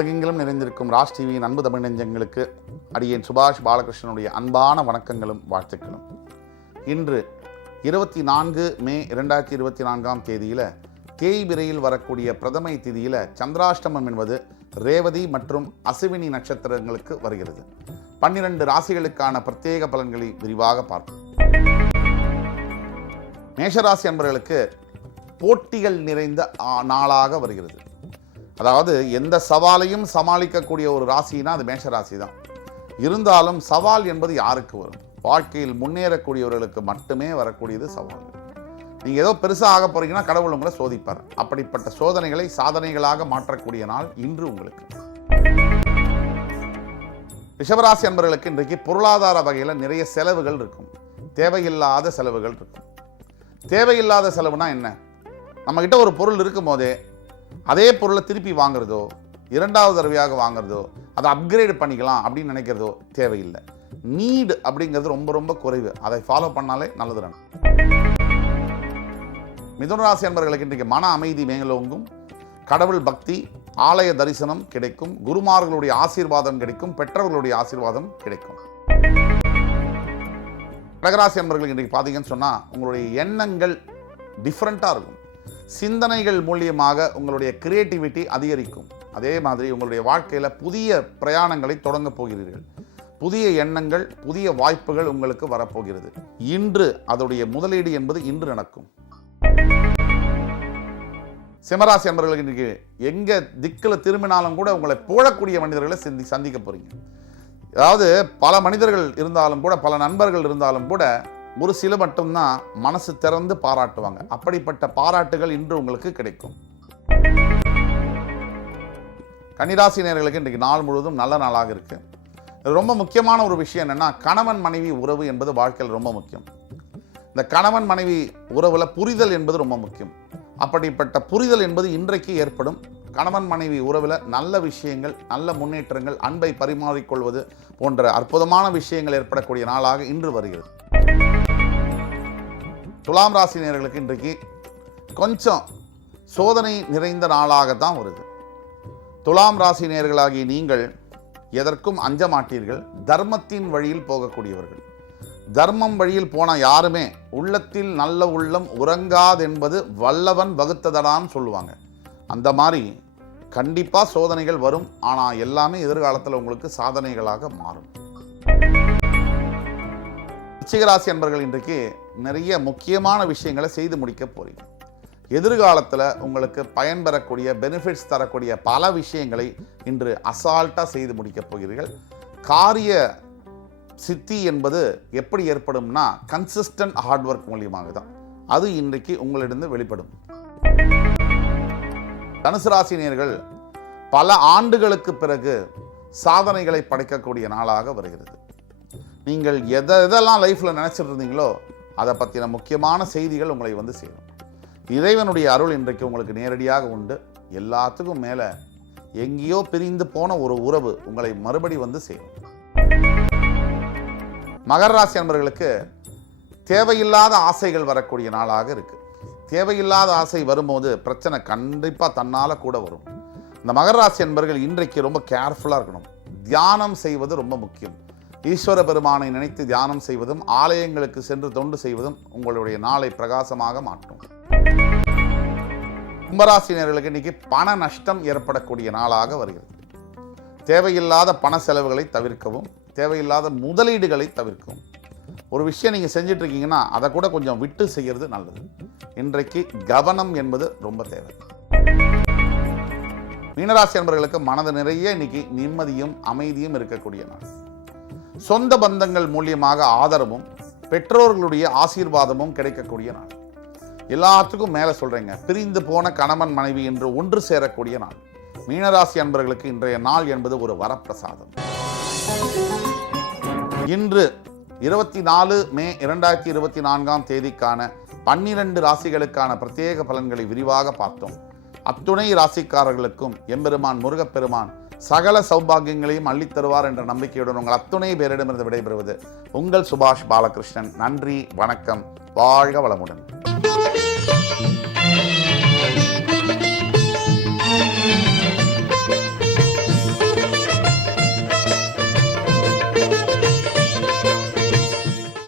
உலகெங்கிலும் நிறைந்திருக்கும் ராஜ் டிவியின் அன்பு தமிழ் நெஞ்சங்களுக்கு அடியேன் சுபாஷ் பாலகிருஷ்ணனுடைய அன்பான வணக்கங்களும் வாழ்த்துக்களும். இன்று 24 மே 2024 தேதியில் தேய்பிரையில் வரக்கூடிய பிரதமை திதியில் சந்திராஷ்டமம் என்பது ரேவதி மற்றும் அசுவினி நட்சத்திரங்களுக்கு வருகிறது. 12 ராசிகளுக்கான பிரத்யேக பலன்களை விரிவாக பார்ப்போம். மேஷராசி அன்பர்களுக்கு போட்டிகள் நிறைந்த நாளாக வருகிறது. அதாவது எந்த சவாலையும் சமாளிக்கக்கூடிய ஒரு ராசினா அது மேஷராசி தான். இருந்தாலும் சவால் என்பது யாருக்கு வரும்? வாழ்க்கையில் முன்னேறக்கூடியவர்களுக்கு மட்டுமே வரக்கூடியது சவால். நீங்கள் ஏதோ பெருசாக ஆக போறீங்கன்னா கடவுள் உங்களை சோதிப்பார். அப்படிப்பட்ட சோதனைகளை சாதனைகளாக மாற்றக்கூடிய நாள் இன்று உங்களுக்கு. ரிஷபராசி அன்பர்களுக்கு இன்றைக்கு பொருளாதார வகையில் நிறைய செலவுகள் இருக்கும். தேவையில்லாத செலவுகள் இருக்கும். தேவையில்லாத செலவுனா என்ன? நம்மக்கிட்ட ஒரு பொருள் இருக்கும் போதே அதே பொருளை திருப்பி வாங்குறதோ, இரண்டாவது தடவையாக வாங்குறதோ, அதை அப்கிரேட் பண்ணிக்கலாம் அப்படின்னு நினைக்கிறதோ தேவையில்லை. நீடு அப்படிங்கிறது ரொம்ப ரொம்ப குறைவு. அதை ஃபாலோ பண்ணாலே நல்லது. மிதுனராசி அன்பர்களுக்கு இன்றைக்கு மன அமைதி மேலோங்கும். கடவுள் பக்தி, ஆலய தரிசனம் கிடைக்கும். குருமார்களுடைய ஆசீர்வாதம் கிடைக்கும். பெற்றவர்களுடைய ஆசீர்வாதம் கிடைக்கும். கடகராசி அன்பர்களுக்கு இன்றைக்கு பார்த்தீங்கன்னு சொன்னால் உங்களுடைய எண்ணங்கள் டிஃப்ரெண்ட்டாக இருக்கும். சிந்தனைகள் மூலியமாக உங்களுடைய கிரியேட்டிவிட்டி அதிகரிக்கும். அதே மாதிரி உங்களுடைய வாழ்க்கையில் புதிய பிரயாணங்களை தொடங்க போகிறீர்கள். புதிய எண்ணங்கள், புதிய வாய்ப்புகள் உங்களுக்கு வரப்போகிறது. இன்று அதோடைய முதலீடு என்பது இன்று நடக்கும். சிம்மராசி அன்பர்களுக்கு இன்றைக்கு எங்க திக்கில் திரும்பினாலும் கூட உங்களை போடக்கூடிய மனிதர்களை சந்திக்க போறீங்க. அதாவது பல மனிதர்கள் இருந்தாலும் கூட, பல நண்பர்கள் இருந்தாலும் கூட, ஒரு சில மட்டும்தான் மனசு திறந்து பாராட்டுவாங்க. அப்படிப்பட்ட பாராட்டுகள் இன்று உங்களுக்கு கிடைக்கும். கன்னிராசி நேயர்களுக்கு இன்றைக்கு நாள் முழுவதும் நல்ல நாளாக இருக்கு. ரொம்ப முக்கியமான ஒரு விஷயம் என்னன்னா, கணவன் மனைவி உறவு என்பது வாழ்க்கையில் ரொம்ப முக்கியம். இந்த கணவன் மனைவி உறவுல புரிதல் என்பது ரொம்ப முக்கியம். அப்படிப்பட்ட புரிதல் என்பது இன்றைக்கு ஏற்படும். கணவன் மனைவி உறவில் நல்ல விஷயங்கள், நல்ல முன்னேற்றங்கள், அன்பை பரிமாறிக்கொள்வது போன்ற அற்புதமான விஷயங்கள் ஏற்படக்கூடிய நாளாக இன்று வருகிறது. துலாம் ராசி நேயர்களுக்கு இன்றைக்கு கொஞ்சம் சோதனை நிறைந்த நாளாகத்தான் வருது. துலாம் ராசி நேயர்களாகிய நீங்கள் எதற்கும் அஞ்ச மாட்டீர்கள். தர்மத்தின் வழியில் போகக்கூடியவர்கள். தர்மம் வழியில் போன யாருமே உள்ளத்தில் நல்ல உள்ளம் உறங்காதென்பது வல்லவன் வகுத்ததடான்னு சொல்லுவாங்க. அந்த மாதிரி கண்டிப்பாக சோதனைகள் வரும். ஆனால் எல்லாமே எதிர்காலத்தில் உங்களுக்கு சாதனைகளாக மாறும். விருச்சிகராசி அன்பர்கள் இன்றைக்கு நிறைய முக்கியமான விஷயங்களை செய்து முடிக்க போறீங்க. எதிர்காலத்தில் உங்களுக்கு பயன்பெறக்கூடிய, பெனிஃபிட்ஸ் தரக்கூடிய பல விஷயங்களை இன்று அசால்ட்டாக செய்து முடிக்க போகிறீர்கள். காரிய சித்தி என்பது எப்படி ஏற்படும்னா கன்சிஸ்டன்ட் ஹார்ட் ஒர்க் மூலியமாக தான். அது இன்றைக்கு உங்களிடம் வெளிப்படும். தனுசு ராசி நேயர்கள் பல ஆண்டுகளுக்கு பிறகு சாதனைகளை படைக்கக்கூடிய நாளாக வருகிறது. நீங்கள் எதெல்லாம் லைஃப்பில் நினைச்சிட்டு இருந்தீங்களோ அதை பற்றின முக்கியமான செய்திகள் உங்களை வந்து சேரும். இறைவனுடைய அருள் இன்றைக்கு உங்களுக்கு நேரடியாக உண்டு. எல்லாத்துக்கும் மேலே எங்கேயோ பிரிந்து போன ஒரு உறவு உங்களை மறுபடி வந்து சேரும். மகர ராசி அன்பர்களுக்கு தேவையில்லாத ஆசைகள் வரக்கூடிய நாளாக இருக்கு. தேவையில்லாத ஆசை வரும்போது பிரச்சனை கண்டிப்பாக தன்னால் கூட வரும். இந்த மகர ராசி அன்பர்கள் இன்றைக்கு ரொம்ப கேர்ஃபுல்லாக இருக்கணும். தியானம் செய்வது ரொம்ப முக்கியம். ஈஸ்வர பெருமானை நினைத்து தியானம் செய்வதும், ஆலயங்களுக்கு சென்று தொண்டு செய்வதும் உங்களுடைய நாளை பிரகாசமாக மாற்றும். கும்பராசினியர்களுக்கு இன்னைக்கு பண நஷ்டம் ஏற்படக்கூடிய நாளாக வருகிறது. தேவையில்லாத பண செலவுகளை தவிர்க்கவும், தேவையில்லாத முதலீடுகளை தவிர்க்கவும். ஒரு விஷயம் நீங்கள் செஞ்சுட்டு இருக்கீங்கன்னா அதை கூட கொஞ்சம் விட்டு செய்கிறது நல்லது. இன்றைக்கு கவனம் என்பது ரொம்ப தேவை. மீனராசி அன்பர்களுக்கு மனது நிறைய இன்னைக்கு நிம்மதியும் அமைதியும் இருக்கக்கூடிய நாள். சொந்த பந்தங்கள் மூலியமாக ஆதரவும், பெற்றோர்களுடைய ஆசீர்வாதமும் கிடைக்கக்கூடிய நாள். எல்லாத்துக்கும் மேலே சொல்றேங்க, பிரிந்து போன கணவன் மனைவி என்று ஒன்று சேரக்கூடிய நாள். மீனராசி அன்பர்களுக்கு இன்றைய நாள் என்பது ஒரு வரப்பிரசாதம். இன்று 24 மே 2024 தேதிக்கான 12 ராசிகளுக்கான பிரத்யேக பலன்களை விரிவாக பார்த்தோம். அத்துணை ராசிக்காரர்களுக்கும் எம்பெருமான் முருகப்பெருமான் சகல சௌபாகியங்களையும் அள்ளித்தருவார் என்ற நம்பிக்கையுடன் உங்கள் அத்துணை பேரிடமிருந்து விடைபெறுவது உங்கள் சுபாஷ் பாலகிருஷ்ணன். நன்றி, வணக்கம், வாழ்க வளமுடன்.